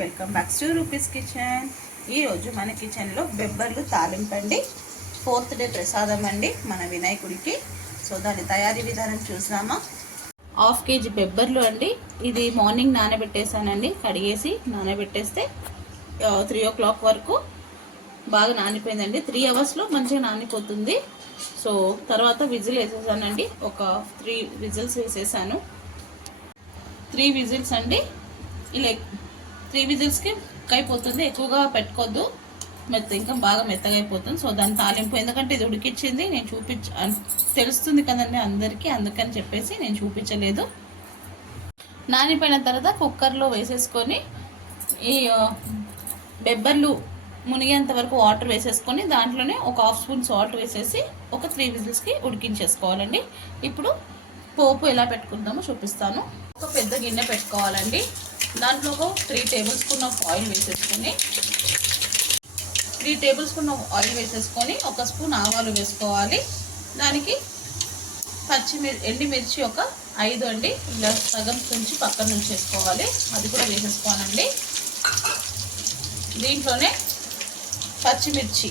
Welcome back to rupees kitchen. ఈరోజు మన కిచెన్లో బెబ్బర్లు తాలింపండి. 4th డే ప్రసాదం అండి మన వినాయకుడికి. సో దాని తయారీ విధానం చూసామా. 1/2 kg బెబ్బర్లు అండి. ఇది మార్నింగ్ నానబెట్టేసానండి. కడిగేసి నానబెట్టేస్తే 3 o'clock వరకు బాగా నానిపోయిందండి. 3 hours మంచిగా నానిపోతుంది. సో తర్వాత విజిల్ వేసేసానండి. ఒక 3 విజిల్స్ వేసేసాను. 3 విజిల్స్ అండి. ఇలా 3 విజిల్స్కి అయిపోతుంది. ఎక్కువగా పెట్టుకోవద్దు, ఇంకా బాగా మెత్తగా అయిపోతుంది. సో దాని తాలింపు, ఎందుకంటే ఇది ఉడికిచ్చింది నేను తెలుస్తుంది కదండి అందరికీ, అందుకని చెప్పేసి నేను చూపించలేదు. నానిపోయిన తర్వాత కుక్కర్లో వేసేసుకొని ఈ బెబ్బర్లు మునిగేంత వరకు వాటర్ వేసేసుకొని దాంట్లోనే ఒక 1/2 స్పూన్ సాల్ట్ వేసేసి ఒక 3 విజిల్స్కి ఉడికించేసుకోవాలండి. ఇప్పుడు పోపు ఎలా పెట్టుకుందామో చూపిస్తాను. ఒక పెద్ద గిన్నె పెట్టుకోవాలండి. దాంట్లో ఒక 3 టేబుల్ స్పూన్ ఆఫ్ ఆయిల్ వేసేసుకొని 3 టేబుల్ స్పూన్ ఆఫ్ ఆయిల్ వేసేసుకొని 1 స్పూన్ ఆవాలు వేసుకోవాలి. దానికి ఎండిమిర్చి ఒక 5 అండి, ఇలా సగం నుంచి పక్కన నుంచి వేసుకోవాలి. అది కూడా వేసేసుకోవాలండి. దీంట్లోనే పచ్చిమిర్చి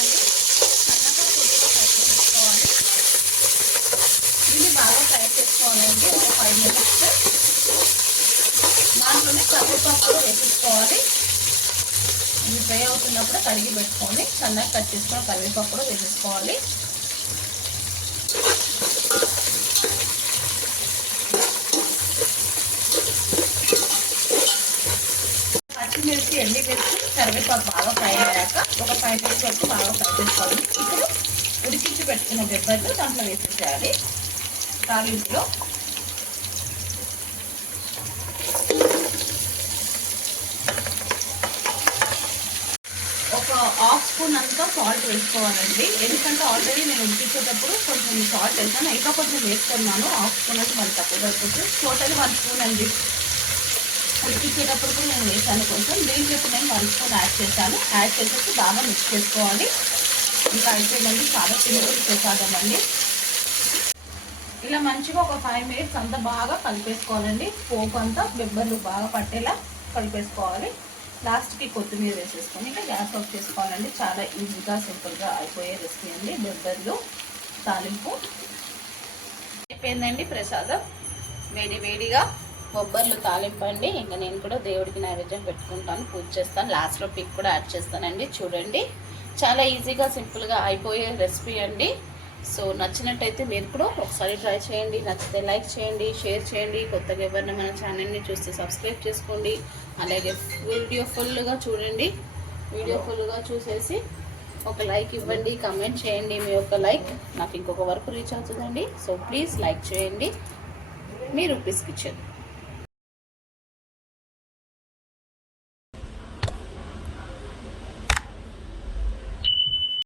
అండి, సన్నగా పొడిగా ఫ్రై చేసుకోవాలి. దీన్ని బాగా ఫ్రై చేసుకోవాలండి ఒక 5 minutes. దాంట్లోనే కరివేపాకు కూడా వేసేసుకోవాలి. ఇది ఫ్రై అవుతున్నప్పుడు కడిగి పెట్టుకొని సన్నగా కట్ చేసుకొని కరివేపాకు కూడా వేసేసుకోవాలి. పచ్చిమిర్చి, ఎండిమిర్చి, కరివేపాకు బాగా ఫ్రై అయ్యాక ఒక 5 minutes వరకు బాగా ఫ్రై చేసుకోవాలి. ఇప్పుడు ఉడికించి పెట్టుకున్న బెబ్బర్లు దాంట్లో వేసేసేయాలి. తాలింపులో ఒక 1/2 స్పూన్ అంతా సాల్ట్ వేసుకోవాలండి. ఎందుకంటే ఆల్రెడీ నేను ఉడికించేటప్పుడు కొంచెం సాల్ట్ వేసాను, ఇంకా కొంచెం వేస్తున్నాను. 1/2 స్పూన్ అంటే మరి తక్కువ అయిపోతుంది. టోటల్ 1 స్పూన్ అండి. ఉడికించేటప్పుడు కూడా నేను వేసాను కొంచెం. దీంట్లో ఇప్పుడు నేను 1 స్పూన్ యాడ్ చేశాను. యాడ్ చేసేసి బాగా మిక్స్ చేసుకోవాలి. ఇంకా అయిపోయిందండి. చాలా సింపుల్ ప్రసాదం అండి. ఇలా మంచిగా ఒక 5 minutes అంతా బాగా కలిపేసుకోవాలండి. పోపు అంతా బెబ్బర్లు బాగా పట్టేలా కలిపేసుకోవాలి. లాస్ట్కి కొత్తిమీర వేసేసుకొని ఇంకా గ్యాస్ ఆఫ్ చేసుకోవాలండి. చాలా ఈజీగా సింపుల్గా అయిపోయే రెసిపీ అండి బెబ్బర్లు తాలింపు. అయిపోయిందండి ప్రసాదం. వేడిగా బొబ్బర్లు తాలింపండి. ఇంకా నేను కూడా దేవుడికి నైవేద్యం పెట్టుకుంటాను, పూజ చేస్తాను. లాస్ట్లో పిక్ కూడా యాడ్ చేస్తానండి. చూడండి, చాలా ఈజీగా సింపుల్గా అయిపోయే రెసిపీ అండి. సో నచ్చినట్టయితే మీరు కూడా ఒకసారి ట్రై చేయండి. నచ్చితే లైక్ చేయండి, షేర్ చేయండి. కొత్తగా ఎవరైనా మన ఛానల్ని చూస్తే సబ్స్క్రైబ్ చేసుకోండి. అలాగే వీడియో ఫుల్గా చూడండి. వీడియో ఫుల్గా చూసేసి ఒక లైక్ ఇవ్వండి, కమెంట్ చేయండి. మీ యొక్క లైక్ నాకు ఇంకొక వరకు రీచ్ అవుతుందండి. సో ప్లీజ్ లైక్ చేయండి. మీ రూపీస్ కిచెన్.